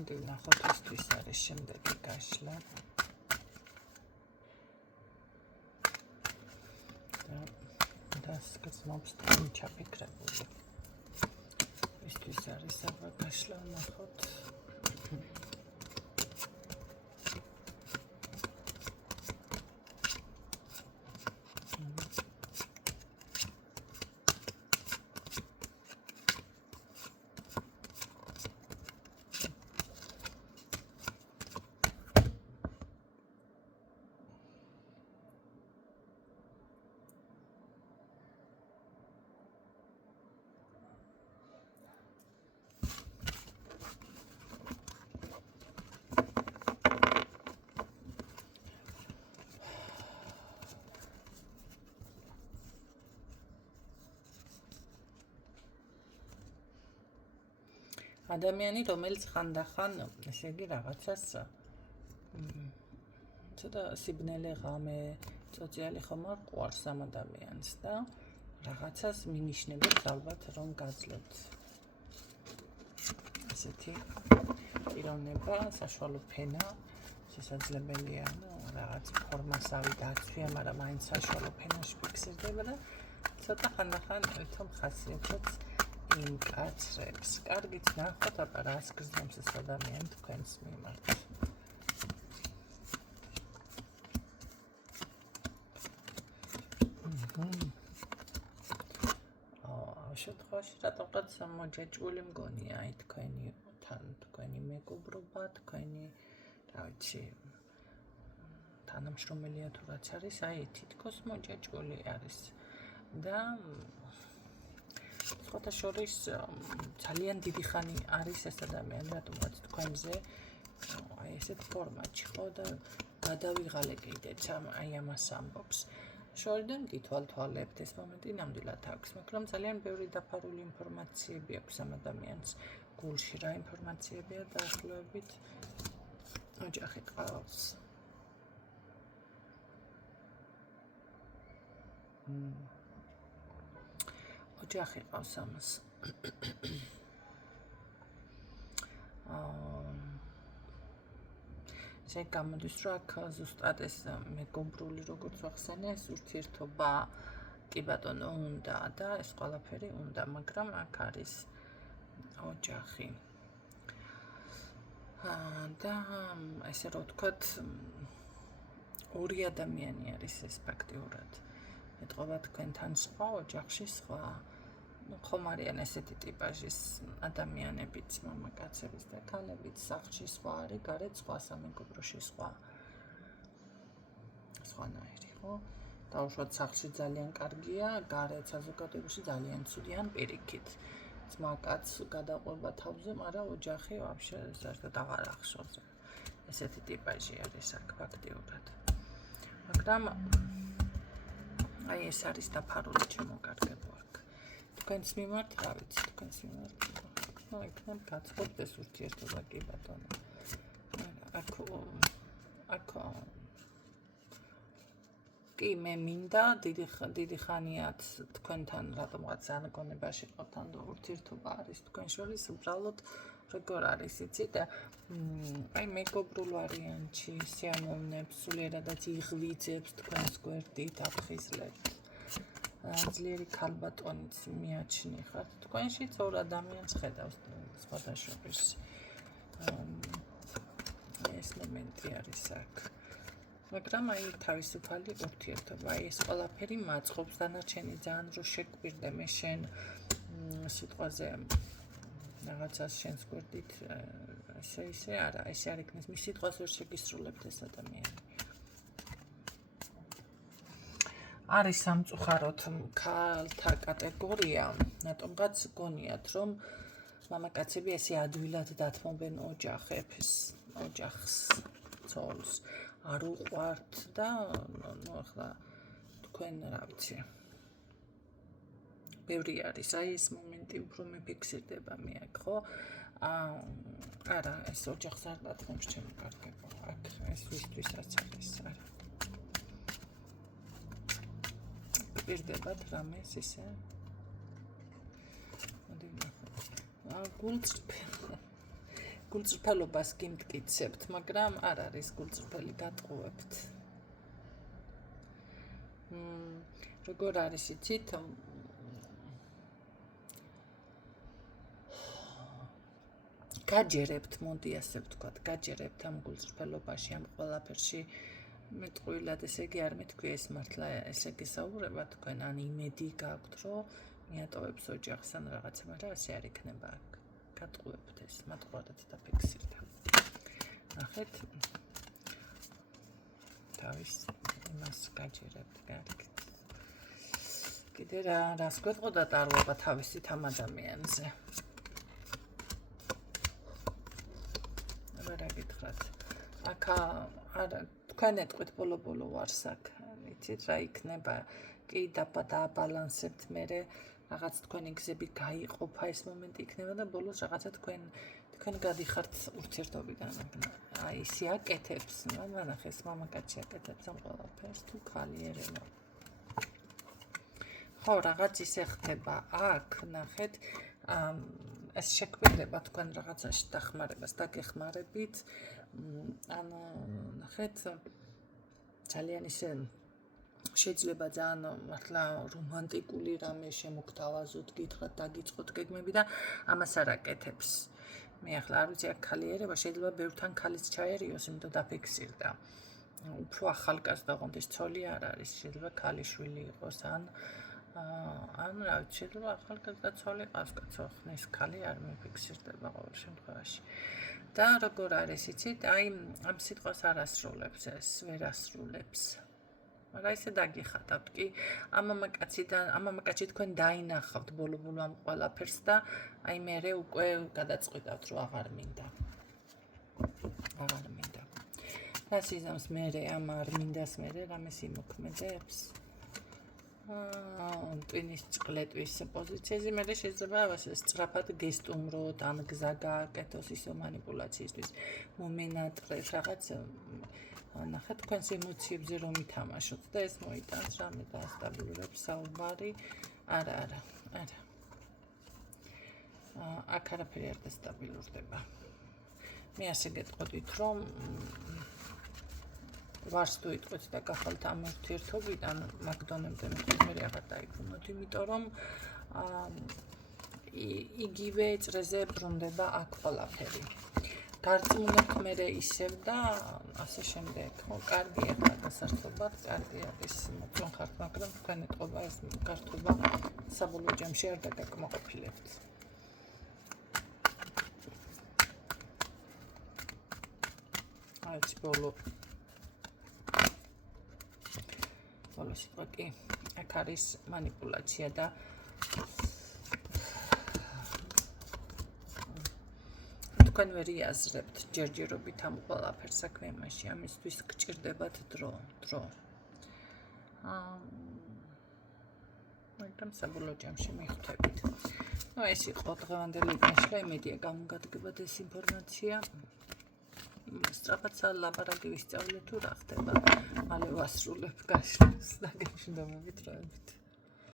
მოდი ვნახოთ ისთვის არის შემდეგი გაშლა. დასგრძნობს თან ჩაფიქრებული. ისთვის არის აბა გაშლა ვნახოთ. ადამიანი, რომელიც ხანდახან, ესე იგი რაღაცას ცოტა სიბნელე ღამე წოწიალი ხომ არ ყვარს ამ ადამიანს და რაღაცას მინიშნებებს ალბათ რომ გაძლევთ. ესეთი პიროვნება, საშუალო ფენა შესაძლებელია, რაღაც ფორმასავი დაცვია, მაგრამ მაინც საშუალო ფენაში ფიქსირდება და ცოტა ხანდახან თვითონ ხასიათებს იმკაცრებს. კარგით ნახოთ, აბა რას გრძნობს ეს ადამიანი თქვენს მიმართ. შემთხვევაში რატომღაც მოჯაჭვული მგონია აი თქვენთან, თქვენი მეგობრობა, თქვენი, რა ვიცი, თანამშრომელია თუ რაც არის, აი თითქოს მოჯაჭვული არის და სხვათა შორის ძალიან დიდი ხანი არის ეს ადამიანი, რატომღაც თქვენზე აი ესეთ ფორმატში ხო და გადავიღალე კიდეც აი ამას ამბობს. შორიდან გითვალთვალებთ ეს მომენტი ნამდვილად აქვს, მაგრამ ძალიან ბევრი დაფარული ინფორმაციები აქვს ამ ადამიანს გულში. რა ინფორმაციებია დაახლოებით? ოჯახი ყავს. ოჯახი ყავს ამას. ესე გამოდის, რომ აქ ზუსტად ეს მეგობრული, როგორც ვახსენე, ეს ურთიერთობა კი ბატონო უნდა და ეს ყველაფერი უნდა, მაგრამ აქ არის ოჯახი. და ესე რომ ვთქვათ, ორი ადამიანი არის ეს ფაქტიურად. ეტყობა თქვენთან სხვა, ოჯახში სხვა. ხომ არიან ესეთი ტიპაჟის ადამიანებიც, მამაკაცებიც და ქალებიც, სახლში სხვა არის, გარეთ სხვა, სამეგობროში სხვა. სხვანაირი, ხო? დაუშვათ სახლში ძალიან კარგია, გარეთ საზოგადოებაში ძალიან ცუდი ან პირიქით. ძმა-კაც გადაყვება თავზე, მაგრამ ოჯახი ვაფშე საერთოდ აღარ ახსოვს. ესეთი ტიპაჟი არის აქ ფაქტიურად. მაგრამ აი ეს არის დაფარული ჩემო-კარგებო. თქვენს მიმართ, რა ვიცი, თქვენს მიმართ. იქნებ გაწყობთ ეს ურთიერთობა კი ბატონო. აქ კი მე მინდა დიდი ხანიათ თქვენთან რატომღაც ანაგონებაში ყავთან და ურთიერთობა არის თქვენ შორის, უბრალოდ როგორ არის იცი და აი მეგობრულ ვარიანტში სიამოვნებს, სულიერადაც იღვიძებს თქვენს გვერდით, აფხიზლებთ. ძლიერი ქალბატონიც მიაჩნი ხართ თქვენშიც ორ ადამიანს ხედავს სხვათა შორის. ეს მომენტი არის აქ. მაგრამ აი თავისუფალი ურთიერთობა, აი ეს ყველაფერი მაწყობს დანარჩენი ძალიან რო შეგვირდე მე შენ სიტყვაზე რაღაცას შენს გვერდით ესე არა, ესე არ იქნეს, მის სიტყვას ვერ შეგისრულებთ ეს ადამიანი. არის სამწუხაროდ ქალთა კატეგორია, რატომღაც გონიათ, რომ მამაკაცები ესე ადვილად დათმობენ ოჯახს, ცოლს, არ უყვართ და ახლა თქვენ რა ვიცი. ბევრი არის, აი ეს მომენტი უფრო მეფიქსირდება მე აქ, ხო? არა, ეს ოჯახს არ დათმობს ჩემო კარგებო, აქ ეს ვისთვისაც არის, არა. პირდებათ რამეს ისე გულწრფელი გულწრფელობას გიმტკიცებთ, მაგრამ არ არის გულწრფელი გატყუებთ. როგორ არის იცით? გაჯერებთ, მოდი ასე ვთქვათ, გაჯერებთ ამ გულწრფელობაში, ამ ყველაფერში. მეტყვილად ესე იგი არ მეთქვი ეს მართლა ესე გესაუბრება თქვენ, ან იმედი გაქვთ, რომ მიატოვებს ოჯახს ან რაღაცა, მაგრამ ასე არ იქნება აქ. გატყუებთ ეს, მათყუადაც დაფიქსირდა. ნახეთ. თავის იმას გაჯერებთ, კარგით. კიდე რას გვეტყოდა ტაროობა თავისით ამ ადამიანზე? რა გითხრათ? აქ არა თქვენ ეტყვით ბოლო ვარს აქ. იცით რა იქნება? კი დააბალანსებთ მე რაღაც თქვენი გზები გაიყოფა ეს მომენტი იქნება და ბოლოს რაღაცა თქვენ გადიხართ ურთიერთობიდან. აი ისი აკეთებს, ნახეს მამაკაცი აკეთებს ამ ყველაფერს თუ ქალი ერევა. ხო, რაღაც ისე ხდება აქ, ნახეთ, ეს შექმნდება თქვენ რაღაცაში დახმარებას დაგეხმარებით, ან ნახეთ, ძალიან ისე შეიძლება ძალიან მართლა რომანტიკული რამე შემოგთავაზოთ, გითხრათ, დაგიწყოთ გეგმები და ამას არ აკეთებს. მე ახლა არ ვიცი, აქ ქალი ერევა, შეიძლება ბევრთან ქალის ჩაერიოს, იმიტომ დაფიქსირდა. უფრო ახალგაზრდა ღონდის ცოლი არ არის, შეიძლება ქალიშვილი იყოს, ან რა ვიცი, შეიძლება ახალგაზრდა ცოლი ყავს, კაცო, ხნის ქალი არ მიფიქსირდება ყოველ შემთხვევაში. და როგორ არის, იცით, აი ამ სიტყვას არ ასრულებს ეს, ვერ ასრულებს. მაგრამ ისე დაგიხატავთ კი, ამ მამაკაცი თქვენ დაინახავთ ბოლო ამ ყველაფერს და აი მე უკვე გადაწყვიტავთ, რომ აღარ მინდა. რას იზამს მე ამ არ მინდას მე რამეს იმოქმედებს? ტვინის წყლეტვის პოზიციაზე მე შეიძლება სწრაფად გესტუმროთ, ან გზა გააკეთოს ისო манипуляციისთვის, მომენატრებს რაღაც ნახეთ თქვენს ემოციებზე რომ ითამაშოთ და ეს მოიტანს რამე დაასტაბილურებს საუბარი. არა. აქ არაფერი არ დასტაბილურდება. მე ასე გეტყოდით, რომ ვარს თუ იტყვით და გახალთ ამ ურთიერთობიდან მაგდონემდე მე აღარ დაიბრუნოთ, იმიტომ რომ იგივე წრეზე ბრუნდება აქ ყველაფერი. გარწმუნებთ მე ისევ და ასე შემდეგ. კარგია გასართობად, კარგი არის მოკლენ ხართ, მაგრამ თქვენ ეტყობა ეს გართობა საბოლოო ჯამში არ დაგაკმაყოფილებთ. აი ბოლო სიტყვა კი აქ არის манипуляция და თქვენ ვერ იაზრებთ ჯერჯერობით ამ ყველაფერს საქმე იმაში, ამისთვის გჭირდებათ დრო. მაგრამ საბოლოო ჯამში მიხვდებით. ეს იყო დღევანდელი ნაშრა, იმედია გამოგადგებათ ეს ინფორმაცია. სწრაფად ლაპარაკი ვისწავლეთ თუ რა ხდება. მალე ვასრულებ გაშლას და გეშინდომებით დროებით.